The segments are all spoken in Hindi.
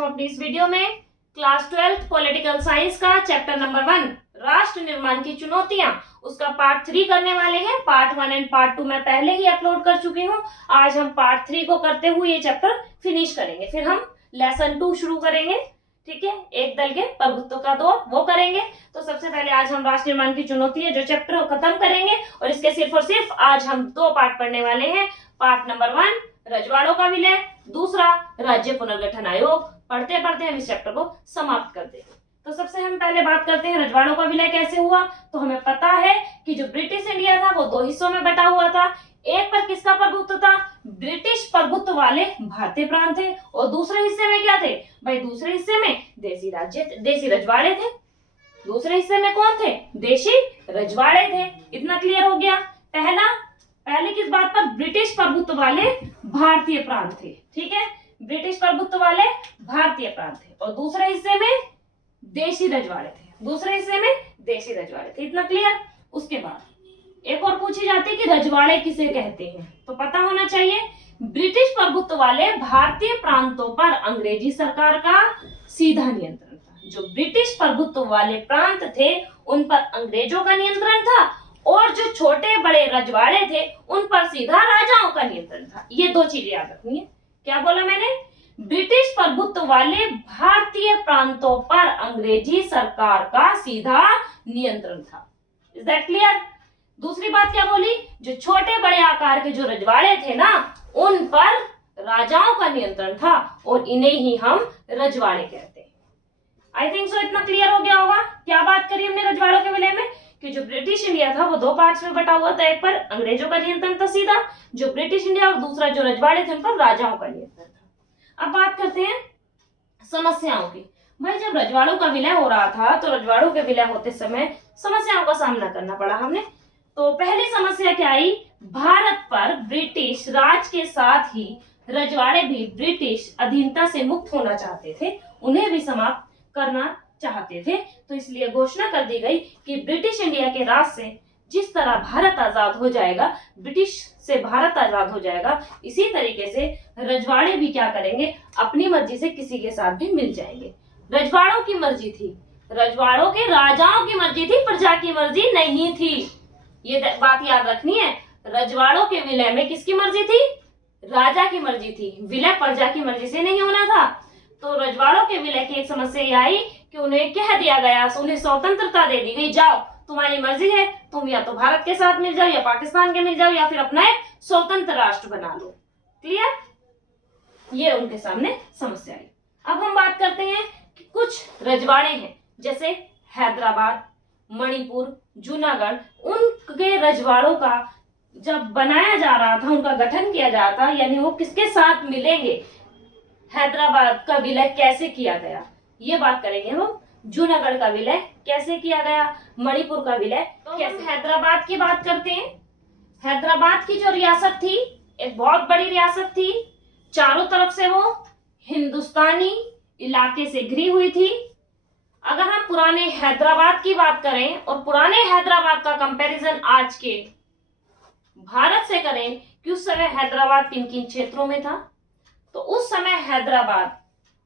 हम अपनी इस वीडियो में क्लास 12 पॉलिटिकल साइंस का चैप्टर नंबर 1 राष्ट्र निर्माण की चुनौतियां उसका पार्ट 3 करने वाले हैं। पार्ट 1 एंड पार्ट 2 मैं पहले ही अपलोड कर चुकी हूं। आज हम पार्ट 3 को करते हुए ये चैप्टर फिनिश करेंगे, फिर हम लेसन 2 शुरू करेंगे। ठीक है, एक दल के प्रभुत्व का दौर वो करेंगे। तो सबसे पहले आज हम राष्ट्र निर्माण की चुनौती है जो चैप्टर को खत्म करेंगे और इसके सिर्फ और सिर्फ आज हम 2 पार्ट पढ़ने वाले हैं। पार्ट नंबर 1 रजवाड़ों का विलय, दूसरा राज्य पुनर्गठन आयोग। पढ़ते पढ़ते हम इस चैप्टर को समाप्त कर देंगे। तो सबसे हम पहले बात करते हैं रजवाड़ों का विलय कैसे हुआ। तो हमें पता है कि जो ब्रिटिश इंडिया था वो 2 हिस्सों में बटा हुआ था। एक पर किसका प्रभुत्व था? ब्रिटिश प्रभुत्व वाले भारतीय प्रांत थे और दूसरे हिस्से में क्या थे भाई? दूसरे हिस्से में देसी रजवाड़े थे। दूसरे हिस्से में कौन थे? देशी रजवाड़े थे। इतना क्लियर हो गया। पहले किस बात पर? ब्रिटिश प्रभुत्व वाले भारतीय प्रांत थे। ठीक है, ब्रिटिश प्रभुत्व वाले भारतीय प्रांत थे और दूसरे हिस्से में देशी रजवाड़े थे। दूसरे हिस्से में देशी रजवाड़े थे। इतना क्लियर। उसके बाद एक और पूछी जाती है कि रजवाड़े किसे कहते हैं, तो पता होना चाहिए ब्रिटिश प्रभुत्व वाले भारतीय प्रांतों पर अंग्रेजी सरकार का सीधा नियंत्रण था। जो ब्रिटिश प्रभुत्व वाले प्रांत थे उन पर अंग्रेजों का नियंत्रण था और जो छोटे बड़े रजवाड़े थे उन पर सीधा राजाओं का नियंत्रण था। ये 2 चीजें याद रखनी है। क्या बोला मैंने? ब्रिटिश प्रभुत्व वाले भारतीय प्रांतों पर अंग्रेजी सरकार का सीधा नियंत्रण था। Is that clear? दूसरी बात क्या बोली? जो छोटे बड़े आकार के जो रजवाड़े थे ना उन पर राजाओं का नियंत्रण था और इन्हें ही हम रजवाड़े कहते हैं। आई थिंक सो इतना क्लियर हो गया होगा। क्या बात करी हमने रजवाड़ों के विलय में कि जो ब्रिटिश इंडिया था वो 2 पार्ट्स में बटा हुआ था। एक पर अंग्रेजों का नियंत्रण था सीधा जो ब्रिटिश इंडिया, और दूसरा जो रजवाड़े थे उन पर राजाओं का नियंत्रण था। अब बात करते हैं समस्याओं की। भाई जब रजवाड़ों का विलय हो रहा था तो रजवाड़ों के विलय होते समय समस्याओं का सामना करना पड़ा हमें। तो पहली समस्या क्या आई? भारत पर ब्रिटिश राज के साथ ही रजवाड़े भी ब्रिटिश अधीनता से मुक्त होना चाहते थे, उन्हें भी समाप्त करना चाहते थे। तो इसलिए घोषणा कर दी गई कि ब्रिटिश इंडिया के राज से जिस तरह भारत आजाद हो जाएगा, ब्रिटिश से भारत आजाद हो जाएगा, इसी तरीके से रजवाड़े भी क्या करेंगे? अपनी मर्जी से किसी के साथ भी मिल जाएंगे। रजवाड़ों की मर्जी थी, रजवाड़ों के राजाओं की मर्जी थी, प्रजा की मर्जी नहीं थी। ये बात याद रखनी है। रजवाड़ों के विलय में किसकी मर्जी थी? राजा की मर्जी थी। विलय प्रजा की मर्जी से नहीं होना था। तो रजवाड़ों के विलय की एक समस्या ये आई कि उन्हें कह दिया गया, उन्हें स्वतंत्रता दे दी गई, जाओ तुम्हारी मर्जी है, तुम या तो भारत के साथ मिल जाओ या पाकिस्तान के मिल जाओ या फिर अपना एक स्वतंत्र राष्ट्र बना लो। क्लियर? ये उनके सामने समस्या आई। अब हम बात करते हैं कि कुछ रजवाड़े हैं जैसे हैदराबाद, मणिपुर, जूनागढ़, उनके रजवाड़ों का जब बनाया जा रहा था, उनका गठन किया जा रहा था, यानी वो किसके साथ मिलेंगे, हैदराबाद का विलय कैसे किया गया, ये बात करेंगे हम। जूनागढ़ का विलय कैसे किया गया, मणिपुर का विलय तो कैसे। हैदराबाद की बात करते हैं। हैदराबाद की जो रियासत थी एक बहुत बड़ी रियासत थी, चारों तरफ से वो हिंदुस्तानी इलाके से घिरी हुई थी। अगर हम पुराने हैदराबाद की बात करें और पुराने हैदराबाद का कंपैरिजन आज के भारत से करें कि उस समय हैदराबाद किन किन क्षेत्रों में था, तो उस समय हैदराबाद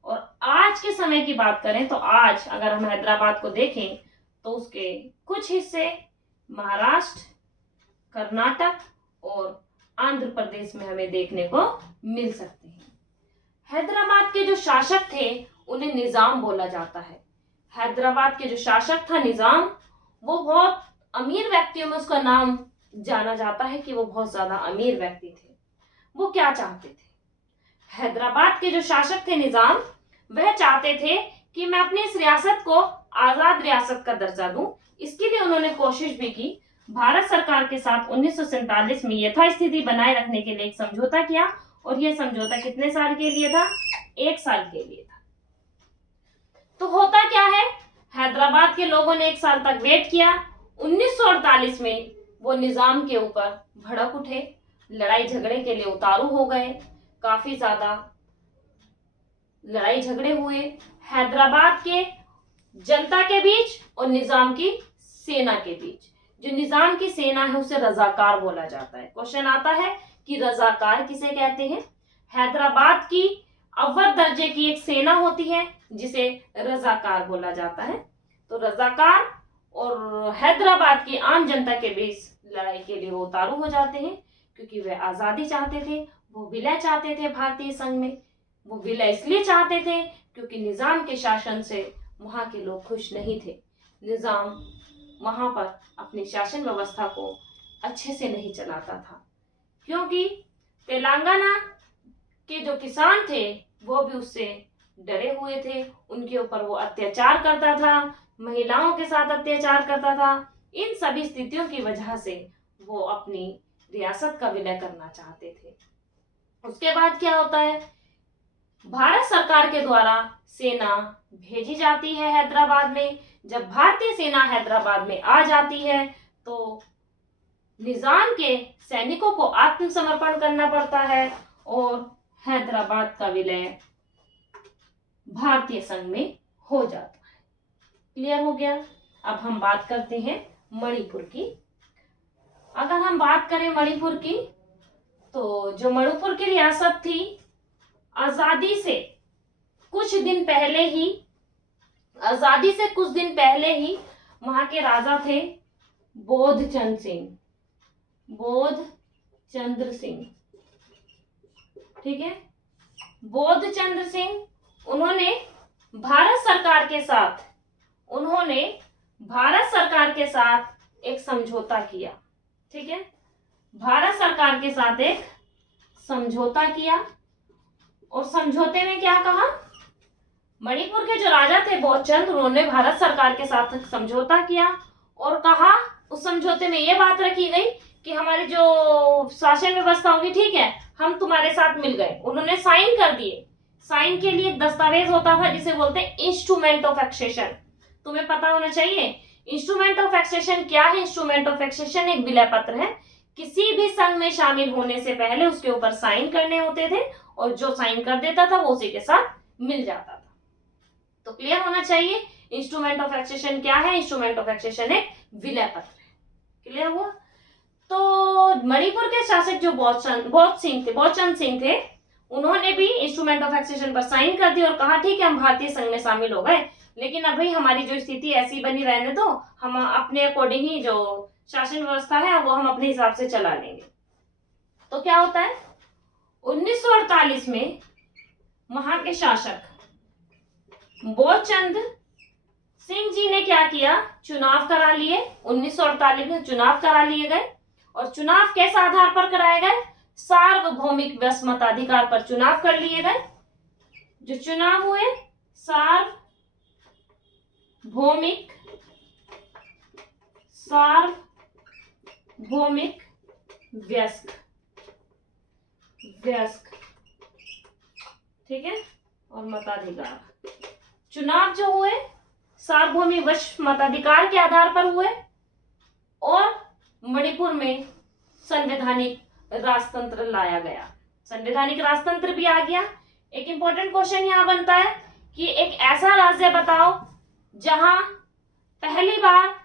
और आज के समय की बात करें तो आज अगर हम हैदराबाद को देखें तो उसके कुछ हिस्से महाराष्ट्र, कर्नाटक और आंध्र प्रदेश में हमें देखने को मिल सकते हैं। हैदराबाद के जो शासक थे उन्हें निजाम बोला जाता है। हैदराबाद के जो शासक था निजाम, वो बहुत अमीर व्यक्तियों में उसका नाम जाना जाता है कि वो बहुत ज्यादा अमीर व्यक्ति थे। वो क्या चाहते थे? हैदराबाद के जो शासक थे निजाम, वह चाहते थे कि मैं अपनी इस रियासत को आजाद रियासत का दर्जा दूं। इसके लिए उन्होंने कोशिश भी की। भारत सरकार के साथ 1947 में यथास्थिति बनाए रखने के लिए एक समझौता किया और यह समझौता कितने साल के लिए था? 1 साल के लिए था। तो होता क्या है, हैदराबाद के लोगों ने 1 साल तक वेट किया। 1948 में वो निजाम के ऊपर भड़क उठे, लड़ाई झगड़े के लिए उतारू हो गए। काफी ज्यादा लड़ाई झगड़े हुए हैदराबाद के जनता के बीच और निजाम की सेना के बीच। जो निजाम की सेना है उसे रजाकार बोला जाता है। क्वेश्चन आता है कि रजाकार किसे कहते हैं? हैदराबाद की अव्वल दर्जे की एक सेना होती है जिसे रजाकार बोला जाता है। तो रजाकार और हैदराबाद की आम जनता के बीच लड़ाई के लिए वो उतारू हो जाते हैं, क्योंकि वे आजादी चाहते थे, वो विलय चाहते थे भारतीय संघ में। वो विलय इसलिए चाहते थे क्योंकि निजाम के शासन से वहां के लोग खुश नहीं थे। निजाम वहां पर अपनी शासन व्यवस्था को अच्छे से नहीं चलाता था, क्योंकि तेलंगाना के जो किसान थे वो भी उससे डरे हुए थे। उनके ऊपर वो अत्याचार करता था, महिलाओं के साथ अत्याचार करता था। इन सभी स्थितियों की वजह से वो अपनी रियासत का विलय करना चाहते थे। उसके बाद क्या होता है, भारत सरकार के द्वारा सेना भेजी जाती है हैदराबाद में। जब भारतीय सेना हैदराबाद में आ जाती है तो निजाम के सैनिकों को आत्मसमर्पण करना पड़ता है और हैदराबाद का विलय भारतीय संघ में हो जाता है। क्लियर हो गया। अब हम बात करते हैं मणिपुर की। अगर हम बात करें मणिपुर की, तो जो मणिपुर की रियासत थी, आजादी से कुछ दिन पहले ही वहां के राजा थे बोधचंद्र सिंह। ठीक है, बोधचंद्र सिंह, उन्होंने भारत सरकार के साथ एक समझौता किया। ठीक है, भारत सरकार के साथ एक समझौता किया और समझौते में क्या कहा, मणिपुर के जो राजा थे बोधचंद्र, उन्होंने भारत सरकार के साथ समझौता किया और कहा, उस समझौते में यह बात रखी गई कि हमारी जो शासन व्यवस्था होगी, ठीक है, हम तुम्हारे साथ मिल गए। उन्होंने साइन कर दिए। साइन के लिए एक दस्तावेज होता था जिसे बोलते हैं इंस्ट्रूमेंट ऑफ एक्सेशन। तुम्हें पता होना चाहिए इंस्ट्रूमेंट ऑफ एक्सेशन क्या है। इंस्ट्रूमेंट ऑफ एक्सेशन एक विलय पत्र है। किसी भी संघ में शामिल होने से पहले उसके ऊपर साइन करने होते थे और जो साइन कर देता था वो उसी के साथ मिल जाता था। तो क्लियर होना चाहिए इंस्ट्रूमेंट ऑफ एक्सेशन क्या है। इंस्ट्रूमेंट ऑफ एक्सेशन एक विलय पत्र है। क्लियर हुआ। तो मणिपुर के शासक जो बोधचंद्र सिंह थे, उन्होंने भी इंस्ट्रूमेंट ऑफ एक्सेशन पर साइन कर दिया और कहा, ठीक है, हम भारतीय संघ में शामिल हो गए, लेकिन अभी हमारी जो स्थिति ऐसी बनी रहने दो, हम अपने अकॉर्डिंग ही जो शासन व्यवस्था है वो हम अपने हिसाब से चला लेंगे। तो क्या होता है, 1948 में वहां के शासक बोधचंद्र सिंह जी ने क्या किया, चुनाव करा लिए। 1948 में चुनाव करा लिए गए और चुनाव किस आधार पर कराए गए, सार्वभौमिक मताधिकार पर चुनाव कर लिए गए। जो चुनाव हुए सार्वभौमिक व्यस्क, ठीक है, और मताधिकार। चुनाव जो हुए सार्वभौमिक मताधिकार के आधार पर हुए और मणिपुर में संवैधानिक राजतंत्र लाया गया। संवैधानिक राजतंत्र भी आ गया। एक इंपॉर्टेंट क्वेश्चन यहाँ बनता है कि एक ऐसा राज्य बताओ जहां पहली बार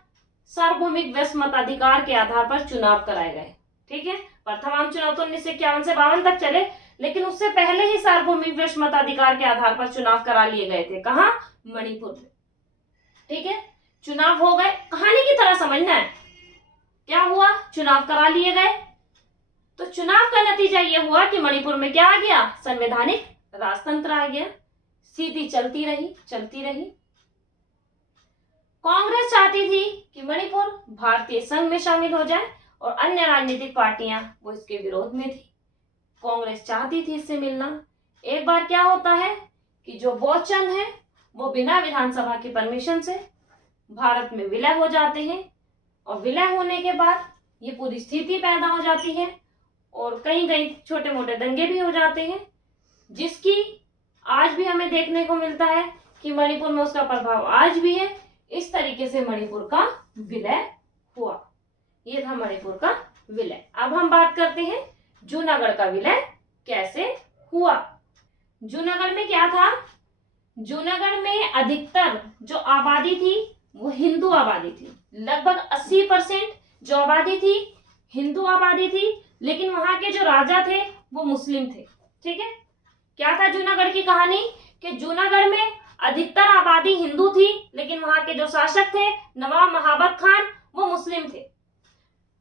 सार्वभौमिक मताधिकार के आधार पर चुनाव कराए गए। ठीक है, प्रथम आम चुनाव तो 1951 से 52 तक चले, लेकिन उससे पहले ही सार्वभौमिक मताधिकार के आधार पर चुनाव करा लिए गए थे। कहाँ, मणिपुर में। ठीक है, चुनाव हो गए, कहानी की तरह समझना है। क्या हुआ, चुनाव करा लिए गए, तो चुनाव का नतीजा यह हुआ कि मणिपुर में क्या आ गया, संवैधानिक राजतंत्र आ गया। स्थिति चलती रही। कांग्रेस चाहती थी कि मणिपुर भारतीय संघ में शामिल हो जाए और अन्य राजनीतिक पार्टियां वो इसके विरोध में थी। कांग्रेस चाहती थी इससे मिलना। एक बार क्या होता है कि जो बोधचंद्र है वो बिना विधानसभा की परमिशन से भारत में विलय हो जाते हैं और विलय होने के बाद ये पूरी स्थिति पैदा हो जाती है और कहीं छोटे मोटे दंगे भी हो जाते हैं, जिसकी आज भी हमें देखने को मिलता है कि मणिपुर में उसका प्रभाव आज भी है। इस तरीके से मणिपुर का विलय हुआ। ये था मणिपुर का विलय। अब हम बात करते हैं जूनागढ़ का विलय कैसे हुआ। जूनागढ़ में क्या था, जूनागढ़ में अधिकतर जो आबादी थी वो हिंदू आबादी थी। लगभग 80% जो आबादी थी हिंदू आबादी थी, लेकिन वहां के जो राजा थे वो मुस्लिम थे। ठीक है, क्या था जूनागढ़ की कहानी? कि जूनागढ़ में अधिकतर आबादी हिंदू थी, लेकिन वहां के जो शासक थे नवाब महाबत खान, वो मुस्लिम थे।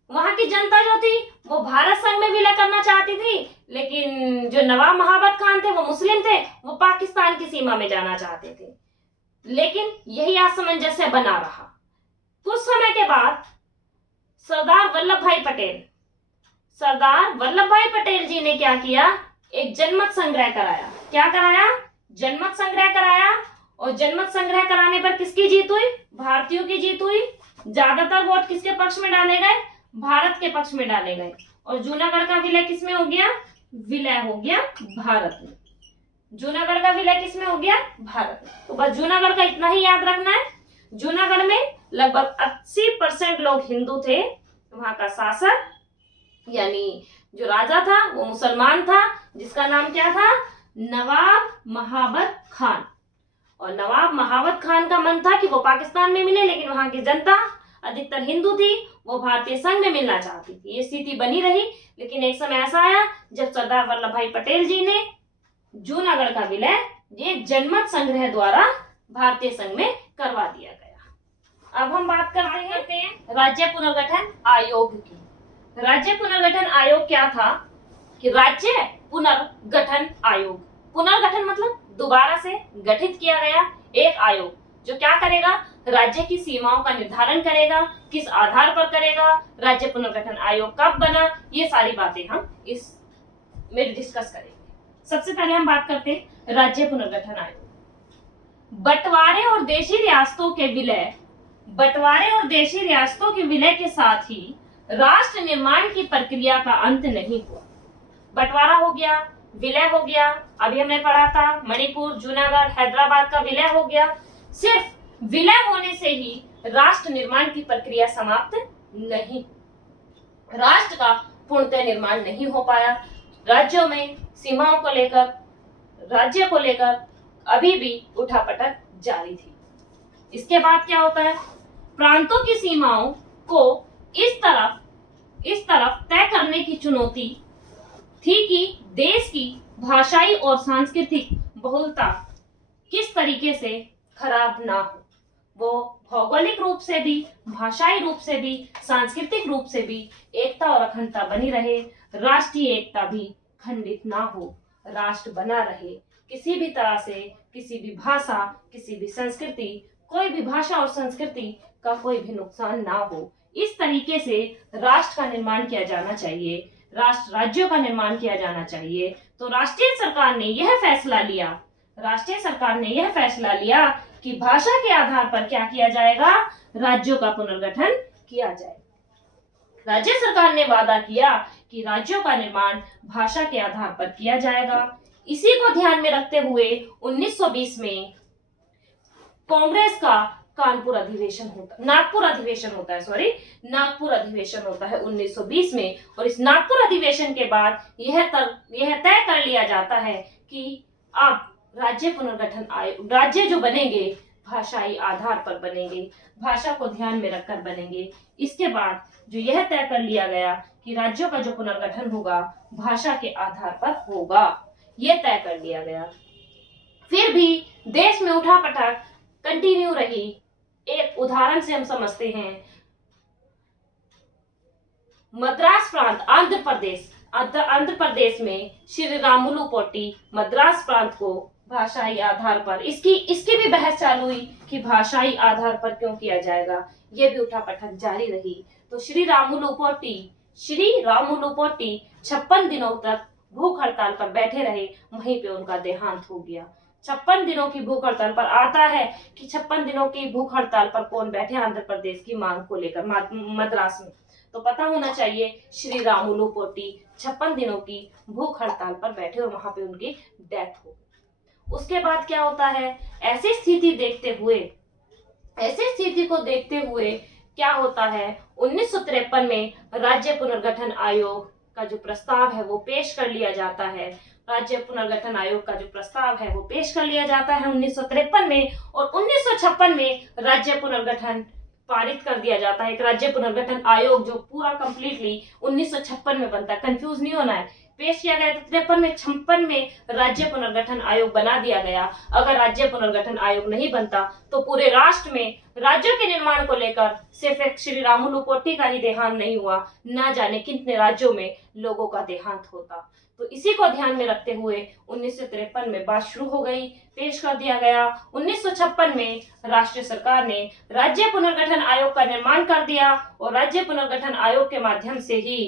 वहां की जनता जो थी वो भारत संघ में विलय करना चाहती थी, लेकिन जो नवाब महाबत खान थे वो मुस्लिम थे, वो पाकिस्तान की सीमा में जाना चाहते थे। लेकिन यही असमंजस्य बना रहा। कुछ समय के बाद सरदार वल्लभ भाई पटेल जी ने क्या किया? एक जनमत संग्रह कराया। क्या कराया? जनमत संग्रह कराया। और जनमत संग्रह कराने पर किसकी जीत हुई? भारतीयों की जीत हुई। ज्यादातर वोट किसके पक्ष में डाले गए? भारत के पक्ष में डाले गए। और जूनागढ़ का विलय किसमें हो गया? विलय हो गया भारत में। जूनागढ़ का विलय किसमें हो गया? भारत में। तो बस जूनागढ़ का इतना ही याद रखना है। जूनागढ़ में लगभग 80% लोग हिंदू थे। वहां का शासक यानी जो राजा था वो मुसलमान था, जिसका नाम क्या था? नवाब महाबत खान। और नवाब महाबत खान का मन था कि वो पाकिस्तान में मिले, लेकिन वहां की जनता अधिकतर हिंदू थी, वो भारतीय संघ में मिलना चाहती थी। ये स्थिति बनी रही। लेकिन एक समय ऐसा आया जब सरदार वल्लभ भाई पटेल जी ने जूनागढ़ का विलय ये जनमत संग्रह द्वारा भारतीय संघ में करवा दिया गया। अब हम बात करते हैं राज्य पुनर्गठन आयोग की। राज्य पुनर्गठन आयोग क्या था? कि राज्य पुनर्गठन आयोग, पुनर्गठन मतलब दोबारा से गठित किया गया एक आयोग, जो क्या करेगा? राज्य की सीमाओं का निर्धारण करेगा। किस आधार पर करेगा? राज्य पुनर्गठन आयोग कब बना? ये सारी बातें हम इस में डिस्कस करेंगे। सबसे पहले हम बात करते हैं राज्य पुनर्गठन आयोग। बंटवारे और देशी रियासतों के विलय के साथ ही राष्ट्र निर्माण की प्रक्रिया का अंत नहीं हुआ। बंटवारा हो गया, विलय हो गया, अभी हमने पढ़ा था मणिपुर, जूनागढ़, हैदराबाद का विलय हो गया। सिर्फ विलय होने से ही राष्ट्र निर्माण की प्रक्रिया समाप्त नहीं, राष्ट्र का पूर्णतः निर्माण नहीं हो पाया। राज्यों में सीमाओं को लेकर, राज्य को लेकर अभी भी उठापटक जारी थी। इसके बाद क्या होता है? प्रांतों की सीमाओं को इस तरफ तय करने की चुनौती थी कि देश की भाषाई और सांस्कृतिक बहुलता किस तरीके से खराब ना हो। वो भौगोलिक रूप से भी, भाषाई रूप से भी, सांस्कृतिक रूप से भी एकता और अखंडता बनी रहे, राष्ट्रीय एकता भी खंडित ना हो, राष्ट्र बना रहे। किसी भी तरह से किसी भी भाषा, किसी भी संस्कृति, कोई भी भाषा और संस्कृति का कोई भी नुकसान ना हो, इस तरीके से राष्ट्र का निर्माण किया जाना चाहिए, राष्ट्र राज्यों का निर्माण किया जाना चाहिए। तो राष्ट्रीय सरकार ने यह फैसला लिया कि भाषा के आधार पर क्या किया जाएगा? राज्यों का पुनर्गठन किया जाएगा। राज्य सरकार ने वादा किया कि राज्यों का निर्माण भाषा के आधार पर किया जाएगा। इसी को ध्यान में रखते हुए 1920 में कांग्रेस का नागपुर अधिवेशन होता है 1920 में। और इस नागपुर अधिवेशन के बाद यह तय कर लिया जाता है कि अब राज्य पुनर्गठन आयोग, राज्य जो बनेंगे भाषाई आधार पर बनेंगे, भाषा को ध्यान में रखकर बनेंगे। इसके बाद जो यह तय कर लिया गया कि राज्यों का जो पुनर्गठन होगा भाषा के आधार पर होगा, यह तय कर लिया गया। फिर भी देश में उठापटक कंटिन्यू रही। एक उदाहरण से हम समझते हैं, मद्रास प्रांत आंध्र प्रदेश में श्री रामुलु पोटी मद्रास प्रांत को भाषाई आधार पर, इसकी भी बहस चालू हुई कि भाषाई आधार पर क्यों किया जाएगा, ये भी उठापटक जारी रही। तो श्री रामुलु पोटी 56 दिनों तक भूख हड़ताल पर बैठे रहे, वहीं पे उनका देहांत हो गया। 56 दिनों की भूख हड़ताल पर आता है कि 56 दिनों की भूख हड़ताल पर कौन बैठे? आंध्र प्रदेश की मांग को लेकर मद्रास में। तो पता होना चाहिए श्री रामुलु पोटी 56 दिनों की भूख हड़ताल पर बैठे और वहां पे उनकी डेथ हो। उसके बाद क्या होता है? ऐसी स्थिति को देखते हुए क्या होता है? 1953 में राज्य पुनर्गठन आयोग का जो प्रस्ताव है वो पेश कर लिया जाता है। राज्य पुनर्गठन आयोग का जो प्रस्ताव है वो पेश कर लिया जाता है 1953 में। और 1956 में राज्य पुनर्गठन पारित कर दिया जाता है। एक राज्य पुनर्गठन आयोग जो पूरा कंप्लीटली 1956 में बनता है। कंफ्यूज नहीं होना है, पेश किया गया था 53 में 56 में राज्य पुनर्गठन आयोग बना दिया गया। अगर राज्य पुनर्गठन आयोग नहीं बनता तो पूरे राष्ट्र में राज्यों के निर्माण को लेकर सिर्फ एक श्री रामुलु पोट्टी का ही देहांत नहीं हुआ, ना जाने कितने राज्यों में लोगों का देहांत होता। तो इसी को ध्यान में रखते हुए 1953 में बात शुरू हो गई, पेश कर दिया गया। 1956 में राष्ट्रीय सरकार ने राज्य पुनर्गठन आयोग का निर्माण कर दिया और राज्य पुनर्गठन आयोग के माध्यम से ही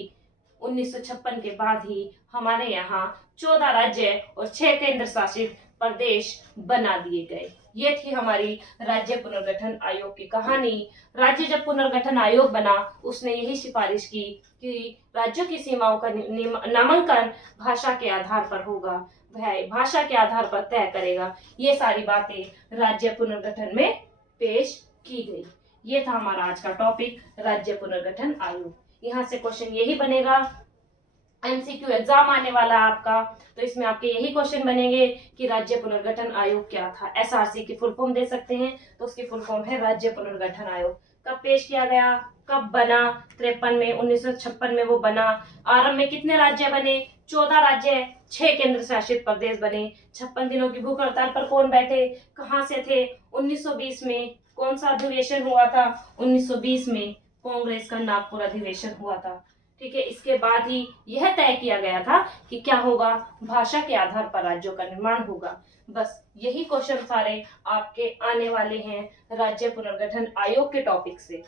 1956 के बाद ही हमारे यहाँ 14 राज्य और 6 केंद्र शासित प्रदेश बना दिए गए। ये थी हमारी राज्य पुनर्गठन आयोग की कहानी। राज्य जब पुनर्गठन आयोग बना उसने यही सिफारिश की कि राज्यों की सीमाओं का नामांकन भाषा के आधार पर होगा, वह भाषा के आधार पर तय करेगा। ये सारी बातें राज्य पुनर्गठन में पेश की गई। ये था हमारा आज का टॉपिक, राज्य पुनर्गठन आयोग। यहाँ से क्वेश्चन यही बनेगा, एमसीक्यू एग्जाम आने वाला आपका, तो इसमें आपके यही क्वेश्चन बनेंगे कि राज्य पुनर्गठन आयोग क्या था। एसआरसी की फुल फॉर्म दे सकते हैं, तो उसकी फुल फॉर्म है राज्य पुनर्गठन आयोग। कब पेश किया गया, कब बना, 53 में, 1956 में वो बना। आरंभ में कितने राज्य बने, 14 राज्य, 6 केंद्र शासित प्रदेश बने। 56 दिनों की भूख हड़ताल पर कौन बैठे, कहाँ से थे, 1920 में कौन सा अधिवेशन हुआ था, 1920 में कांग्रेस का नागपुर अधिवेशन हुआ था। ठीक है, इसके बाद ही यह तय किया गया था कि क्या होगा, भाषा के आधार पर राज्यों का निर्माण होगा। बस यही क्वेश्चन सारे आपके आने वाले हैं राज्य पुनर्गठन आयोग के टॉपिक से।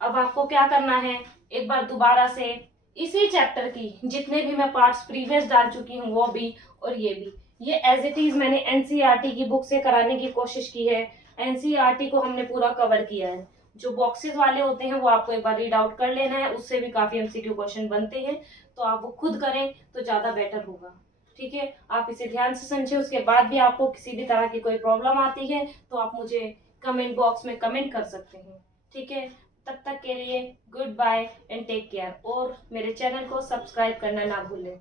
अब आपको क्या करना है, एक बार दोबारा से इसी चैप्टर की जितने भी मैं पार्ट्स प्रीवियस डाल चुकी हूँ वो भी और ये भी, ये एज इट इज मैंने एनसीईआरटी की बुक से कराने की कोशिश की है। एनसीईआरटी को हमने पूरा कवर किया है। जो बॉक्सेस वाले होते हैं वो आपको एक बार रीड आउट कर लेना है, उससे भी काफी एमसीक्यू क्वेश्चन बनते हैं, तो आप वो खुद करें तो ज्यादा बेटर होगा। ठीक है, आप इसे ध्यान से समझे। उसके बाद भी आपको किसी भी तरह की कोई प्रॉब्लम आती है तो आप मुझे कमेंट बॉक्स में कमेंट कर सकते हैं। ठीक है, तब तक के लिए goodbye and take care, और मेरे चैनल को सब्सक्राइब करना ना भूलें।